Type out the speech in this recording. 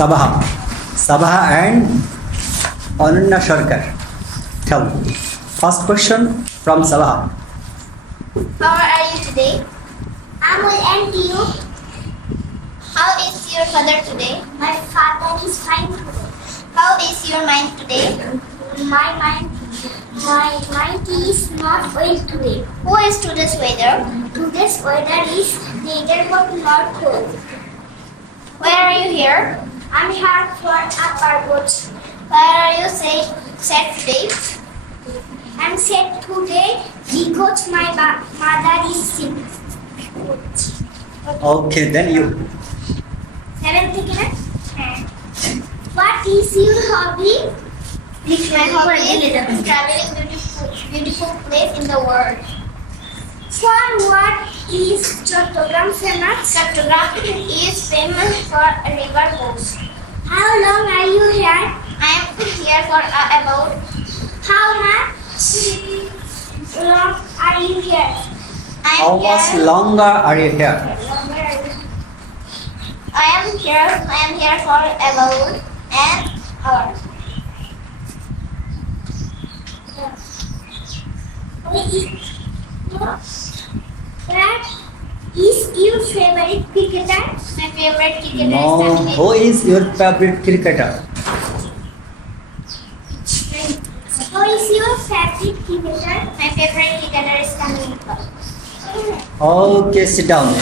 Sabaha. Sabaha and Ananya Sharkar. Tell me. First question from Sabaha. How are you today? I'm well, and you? How is your father today? My father is fine today. How is your mind today? My mind is not well today. Who is today's weather? Today's weather is neither hot nor cold. Where are you here? I'm here for a purpose. Why are you sad today? I'm sad today because my mother is sick. Okay, then you. Seventh class. What is your hobby? My hobby is traveling beautiful place in the world. For what is Chattogram famous? Chattogram is famous for a river coast. How long are you here? I am here for about How much long are you here? How much longer are you here? I am here for about an hour. What is your favorite cricketer? My favorite cricketer No. is Who is your favorite cricketer? Who is your favorite cricketer? My favorite cricketer is Tamil. Okay, sit down.